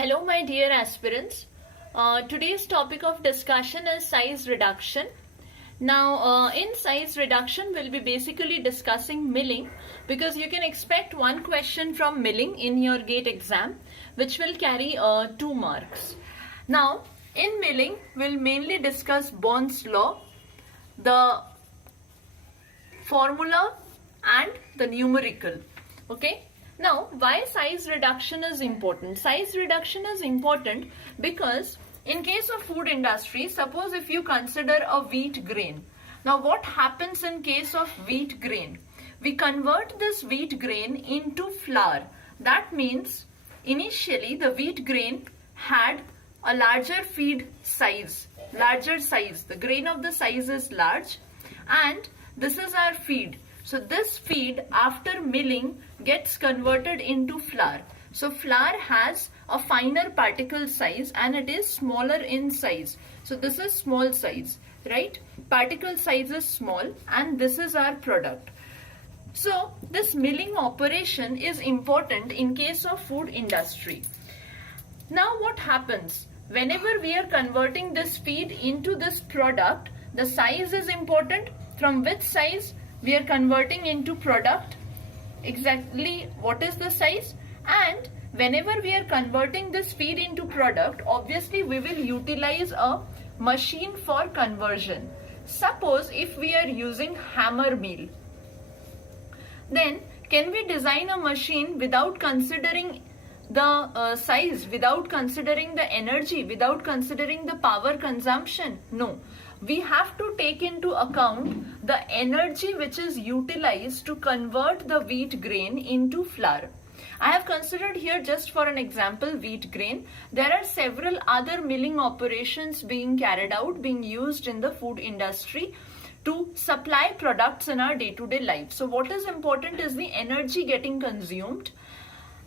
Hello my dear aspirants. Today's topic of discussion is size reduction. Now in size reduction we'll be basically discussing milling, because you can expect one question from milling in your GATE exam which will carry 2 marks. Now in milling we'll mainly discuss Bond's law, the formula and the numerical. Okay. Now, why size reduction is important? Size reduction is important because in case of food industry, suppose if you consider a wheat grain. Now, what happens in case of wheat grain? We convert this wheat grain into flour. That means initially the wheat grain had a larger feed size, The grain of the size is large and this is our feed. So this feed after milling gets converted into flour. So flour has a finer particle size and it is smaller in size. So this is small size, right? Particle size is small and this is our product. So this milling operation is important in case of food industry. Now what happens? Whenever we are converting this feed into this product, the size is important. From which size we are converting into product? Exactly what is the size? And whenever we are converting this feed into product, obviously we will utilize a machine for conversion. Suppose if we are using hammer mill, then can we design a machine without considering the size, without considering the energy, without considering the power consumption? No. We have to take into account the energy which is utilized to convert the wheat grain into flour. I have considered here just for an example wheat grain. There are several other milling operations being carried out, being used in the food industry to supply products in our day-to-day life. So what is important is the energy getting consumed,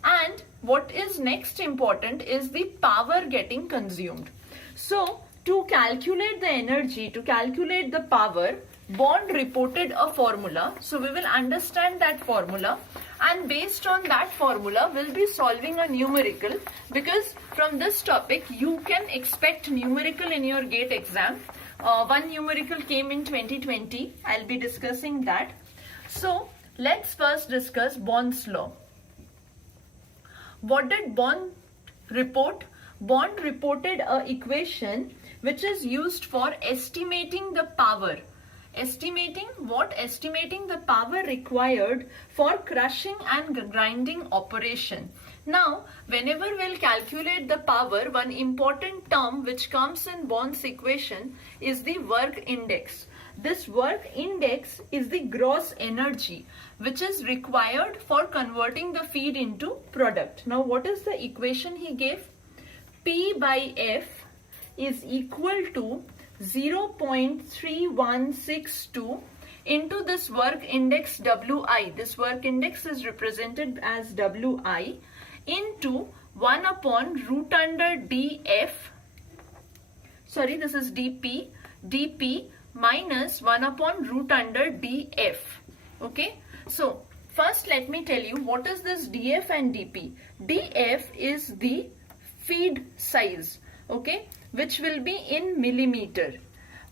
and what is next important is the power getting consumed. So to calculate the energy, to calculate the power, Bond reported a formula. So we will understand that formula, and based on that formula we'll be solving a numerical, because from this topic you can expect numerical in your GATE exam. One numerical came in 2020. I'll be discussing that. So let's first discuss Bond's law. What did Bond report? Bond reported an equation which is used for estimating the power. Estimating what? Estimating the power required for crushing and grinding operation. Now, whenever we'll calculate the power, one important term which comes in Bond's equation is the work index. This work index is the gross energy which is required for converting the feed into product. Now, what is the equation he gave? P by F is equal to 0.3162 into this work index Wi. This work index is represented as Wi into 1 upon root under df. Sorry, this is dp. dp minus 1 upon root under df. Okay. So first let me tell you what is this df and dp. df is the feed size, okay, which will be in millimeter.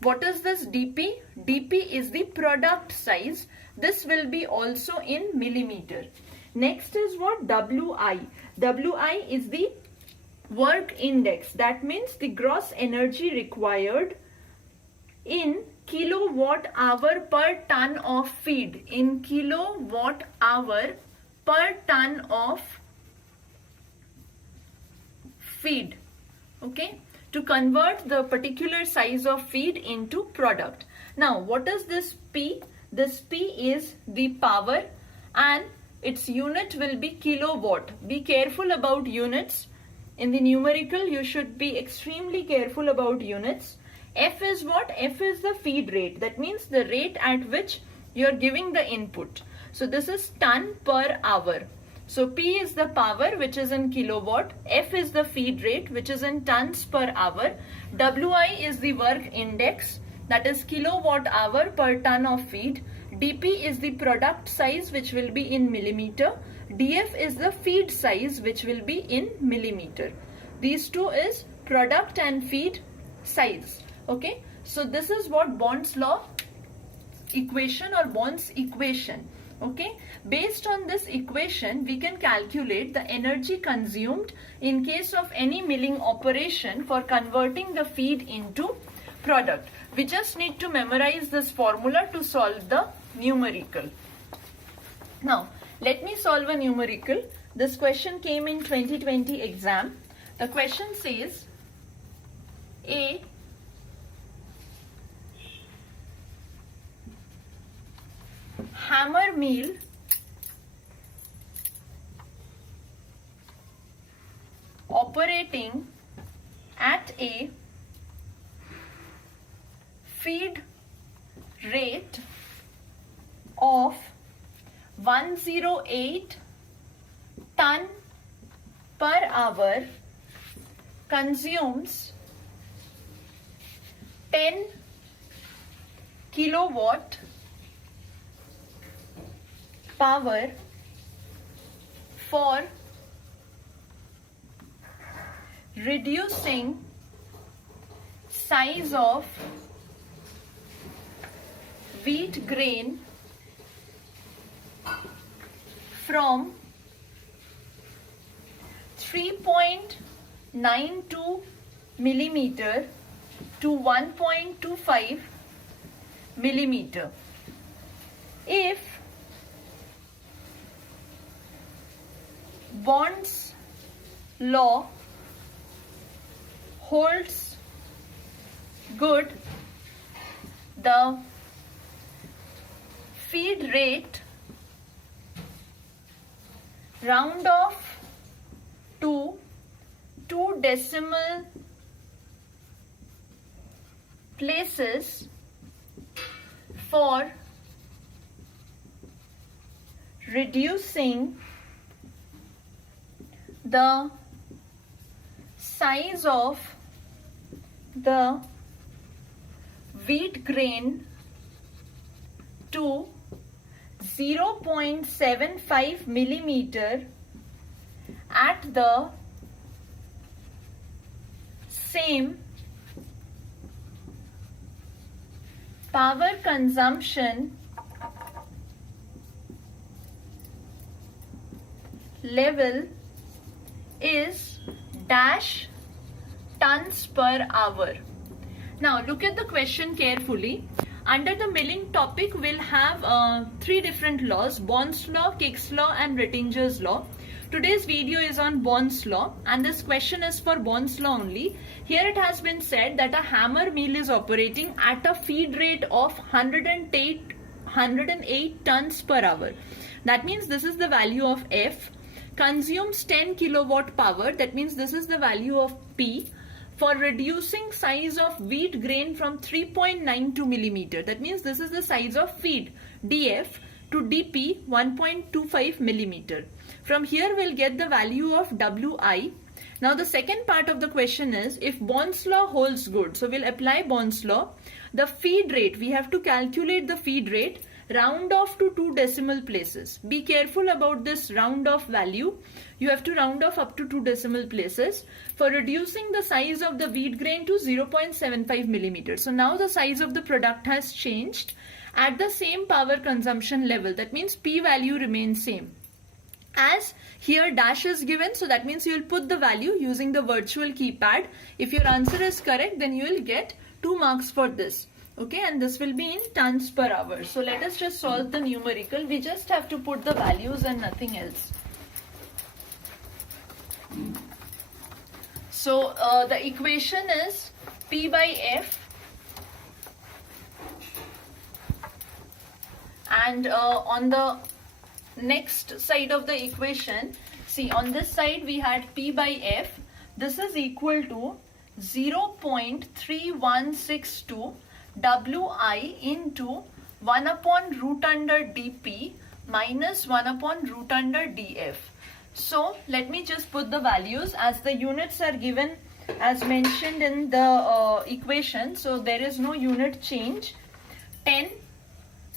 What is this dp? dp is the product size. This will be also in millimeter. Next is what? wi. wi is the work index. That means the gross energy required in kilowatt hour per ton of feed. In kilowatt hour per ton of feed, okay, to convert the particular size of feed into product. Now what is this P? This P is the power and its unit will be kilowatt. Be careful about units. In the numerical you should be extremely careful about units. F is what? F is the feed rate. That means the rate at which you are giving the input. So this is ton per hour. So P is the power which is in kilowatt, F is the feed rate which is in tons per hour, Wi is the work index, that is kilowatt hour per ton of feed, dP is the product size which will be in millimeter, dF is the feed size which will be in millimeter. These two is product and feed size. Okay, so this is what Bond's law equation or Bond's equation. Okay, based on this equation we can calculate the energy consumed in case of any milling operation for converting the feed into product. We just need to memorize this formula to solve the numerical. Now let me solve a numerical. This question came in 2020 exam. The question says a hammer mill operating at a feed rate of 108 ton per hour consumes 10 kilowatt power for reducing size of wheat grain from 3.92 millimeter to 1.25 millimeter. If Bond's law holds good, the feed rate round off to 2 decimal places for reducing the size of the wheat grain to 0.75 millimeter at the same power consumption level is dash tons per hour. Now look at the question carefully. Under the milling topic we'll have 3 different laws: Bond's law, Kick's law and Rettinger's law. Today's video is on Bond's law and this question is for Bond's law only. Here it has been said that a hammer mill is operating at a feed rate of 108 tons per hour. That means this is the value of F. Consumes 10 kilowatt power. That means this is the value of P. For reducing size of wheat grain from 3.92 millimeter. That means this is the size of feed, DF, to DP 1.25 millimeter. From here we'll get the value of WI. Now the second part of the question is if Bond's law holds good. So we'll apply Bond's law. The feed rate, we have to calculate the feed rate, round off to 2 decimal places. Be careful about this round off value. You have to round off up to 2 decimal places for reducing the size of the wheat grain to 0.75 millimeter. So now the size of the product has changed at the same power consumption level. That means P value remains same. As here dash is given, so that means you will put the value using the virtual keypad. If your answer is correct, then you will get 2 marks for this. Okay, and this will be in tons per hour. So let us just solve the numerical. We just have to put the values and nothing else. So the equation is P by F, and on the next side of the equation, see on this side we had P by F. This is equal to 0.3162 Wi into 1 upon root under dP minus 1 upon root under dF. So let me just put the values as the units are given as mentioned in the equation. So there is no unit change. 10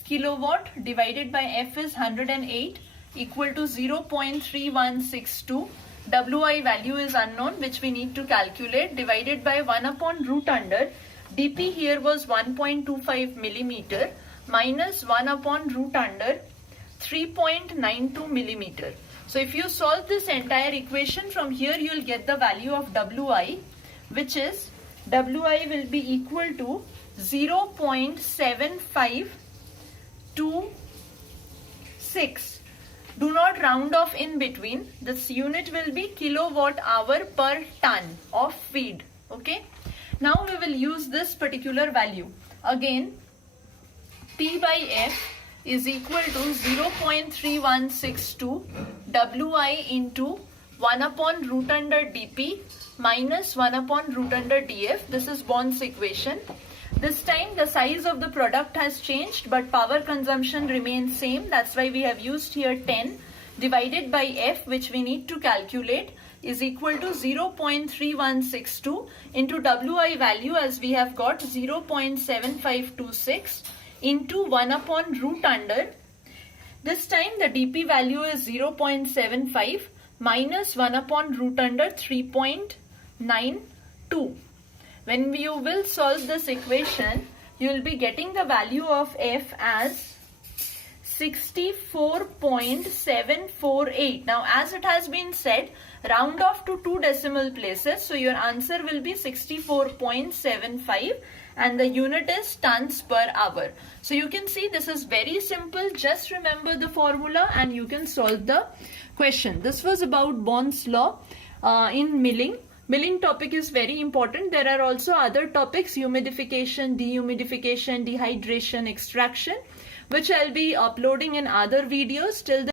kilowatt divided by F is 108 equal to 0.3162. Wi value is unknown, which we need to calculate, divided by 1 upon root under, dp here was 1.25 millimeter, minus 1 upon root under 3.92 millimeter. So if you solve this entire equation, from here you will get the value of Wi, which is Wi will be equal to 0.7526. Do not round off in between. This unit will be kilowatt hour per ton of feed. Okay. Now we will use this particular value. Again, P by F is equal to 0.3162 Wi into 1 upon root under dp minus 1 upon root under df. This is Bond's equation. This time the size of the product has changed, but power consumption remains same. That's why we have used here 10 divided by f, which we need to calculate, is equal to 0.3162 into Wi value, as we have got 0.7526 into 1 upon root under. This time the dp value is 0.75 minus 1 upon root under 3.92. When you will solve this equation, you will be getting the value of f as 64.748. Now, as it has been said, round off to 2 decimal places. So your answer will be 64.75 and the unit is tons per hour. So you can see this is very simple. Just remember the formula and you can solve the question. This was about Bond's law in milling. Milling topic is very important. There are also other topics: humidification, dehumidification, dehydration, extraction, which I'll be uploading in other videos. Till then,